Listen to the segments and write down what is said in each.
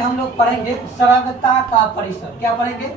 आज हम लोग पढ़ेंगे श्रव्यता का परिसर। क्या पढ़ेंगे?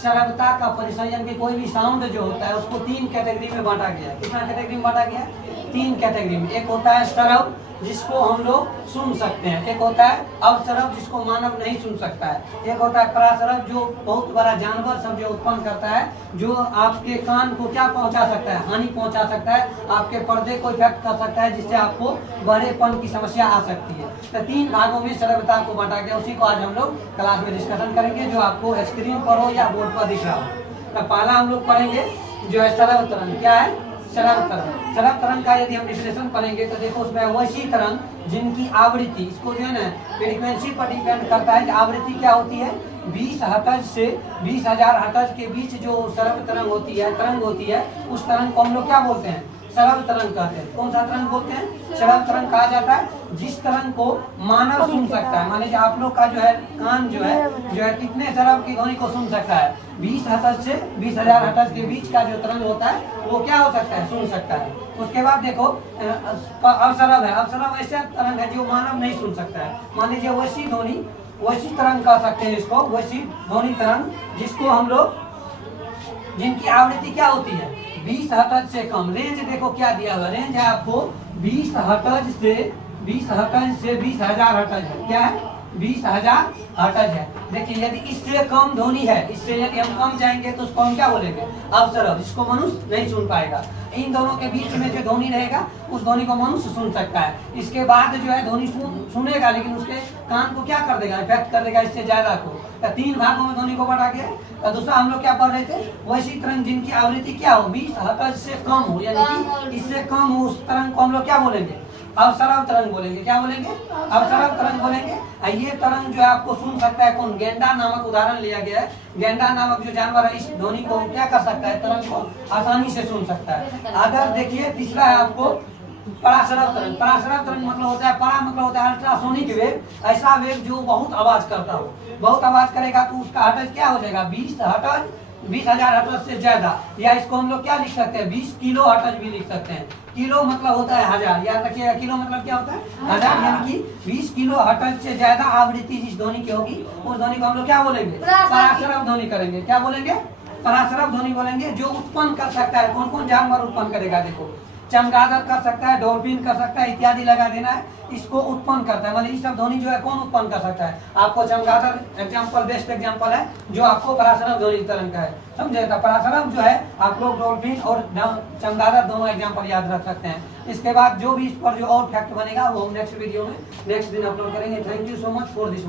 श्रव्यता का परिसर, यानी कि कोई भी साउंड जो होता है उसको 3 कैटेगरी में बांटा गया है। कितना कैटेगरी में बांटा गया है? 3 कैटेगरी में। एक होता है श्रव, जिसको हम लोग सुन सकते हैं। एक होता है अवश्रव, जिसको मानव नहीं सुन सकता है। एक होता है पराश्रव, जो बहुत बड़ा जानवर सब जो उत्पन्न करता है, जो आपके कान को क्या पहुंचा सकता है? हानि पहुंचा सकता है, आपके पर्दे को इफेक्ट कर सकता है, जिससे आपको बड़ेपन की समस्या आ सकती है। तो 3 भागों में श्रव्यता को बांटा गया, उसी को आज हम लोग क्लास में डिस्कशन करेंगे, जो आपको स्क्रीन पर हो या बोर्ड पर दिख रहा हो। तो पहला हम लोग पढ़ेंगे जो है श्रव्य तरंग। क्या है? श्रव्य तरंग। श्रव्य तरंग का यदि हम डिफिनेशन पढ़ेंगे तो देखो उसमें वैसी तरंग जिनकी आवृत्ति, इसको जो है ना फ्रीक्वेंसी पर डिपेंड करता है कि आवृत्ति क्या होती है। 20 हर्ट्ज से 20,000 हर्ट्ज के बीच जो श्रव्य तरंग होती है, तरंग होती है, उस तरंग को हम लोग क्या बोलते हैं? श्रव्य तरंग कहते हैं। कौन सा तरंग बोलते हैं? श्रव्य तरंग कहा जाता है जिस तरंग को मानव सुन सकता है। मान लीजिए आप लोग का जो है कान जो है कितने श्रव्य की ध्वनि को सुन सकता है? 20 हर्ट्ज से 20,000 हर्ट्ज के बीच का जो तरंग होता है वो क्या हो सकता है? सुन सकता है। उसके बाद देखो अवसरव है। अवसरव ऐसा तरंग है जो मानव नहीं सुन सकता है। मान लीजिए वैसी ध्वनि, वैसी तरंग कह सकते हैं इसको, वैसी ध्वनि तरंग जिसको हम लोग, जिनकी आवृत्ति क्या होती है? 20 हर्ट्ज से कम। रेंज देखो क्या दिया हुआ, रेंज है आपको 20 हर्ट्ज से 20,000 हर्ट्ज है। क्या है? 20,000 हर्ट्ज है। देखिए यदि इससे कम ध्वनि है, इससे यदि हम कम जाएंगे तो उसको हम क्या बोलेंगे? अवसरव, जिसको मनुष्य नहीं सुन पाएगा। इन दोनों के बीच में जो ध्वनि रहेगा उस ध्वनि को मनुष्य सुन सकता है। इसके बाद जो है ध्वनि सुनेगा, लेकिन उसके कान को क्या कर देगा? इफेक्ट कर देगा इससे ज्यादा को। तो 3 भागों में ध्वनि को बांटा गया। तो दूसरा हम लोग क्या पढ़ रहे थे? वैसी तरंग जिनकी आवृत्ति क्या हो? 20 हर्ट्ज से कम हो, यानी कि इससे कम हो, उस तरंग को हम लोग क्या बोलेंगे? अवसरव तरंग बोलेंगे। क्या बोलेंगे? अवसरव तरंग बोलेंगे। ये तरंग जो है आपको सुन सकता है कौन? गेंडा नामक उदाहरण लिया गया है। गेंडा नामक जो जानवर है इस ध्वनि को क्या कर सकता है? तरंग को आसानी से सुन सकता है। अगर देखिए तीसरा है आपको पराश्रव तरंग। पराश्रव तरंग मतलब होता है, परा मतलब होता है अल्ट्रासोनिक वेव, ऐसा वेव जो बहुत आवाज करता हो। बहुत आवाज करेगा तो उसका हर्ट्ज क्या हो जाएगा? 20 हर्ट्ज, 20,000 हर्ट्ज से ज्यादा, या इसको हम लोग क्या लिख सकते हैं? 20 किलो हर्ट्ज भी लिख सकते हैं। किलो मतलब होता है 1000, याद रखिएगा। किलो मतलब क्या होता है? 1000, यानी कि 20 किलो हर्ट्ज से ज्यादा आवृत्ति जिस ध्वनि की होगी उस ध्वनि को हम लोग क्या बोलेंगे? पराश्रव ध्वनि करेंगे। क्या बोलेंगे? पराश्रव ध्वनि बोलेंगे। जो उत्पन्न कर सकता है, कौन कौन जानवर उत्पन्न करेगा? देखो चमगादड़ कर सकता है, डॉल्फिन कर सकता है, इत्यादि लगा देना है, इसको उत्पन्न करता है। मतलब ये सब ध्वनि जो है कौन उत्पन्न कर सकता है? आपको चमगादड़ एग्जाम्पल, बेस्ट एग्जाम्पल है जो आपको पराश्रव ध्वनि तरंग का है, समझे? तो पराश्रव जो है आप लोग डॉल्फिन और चमगादड़ दोनों एग्जाम्पल याद रख सकते हैं। इसके बाद जो भी इस पर जो और फैक्ट बनेगा वो हम नेक्स्ट वीडियो में नेक्स्ट दिन अपलोड करेंगे। Thank you so much for this.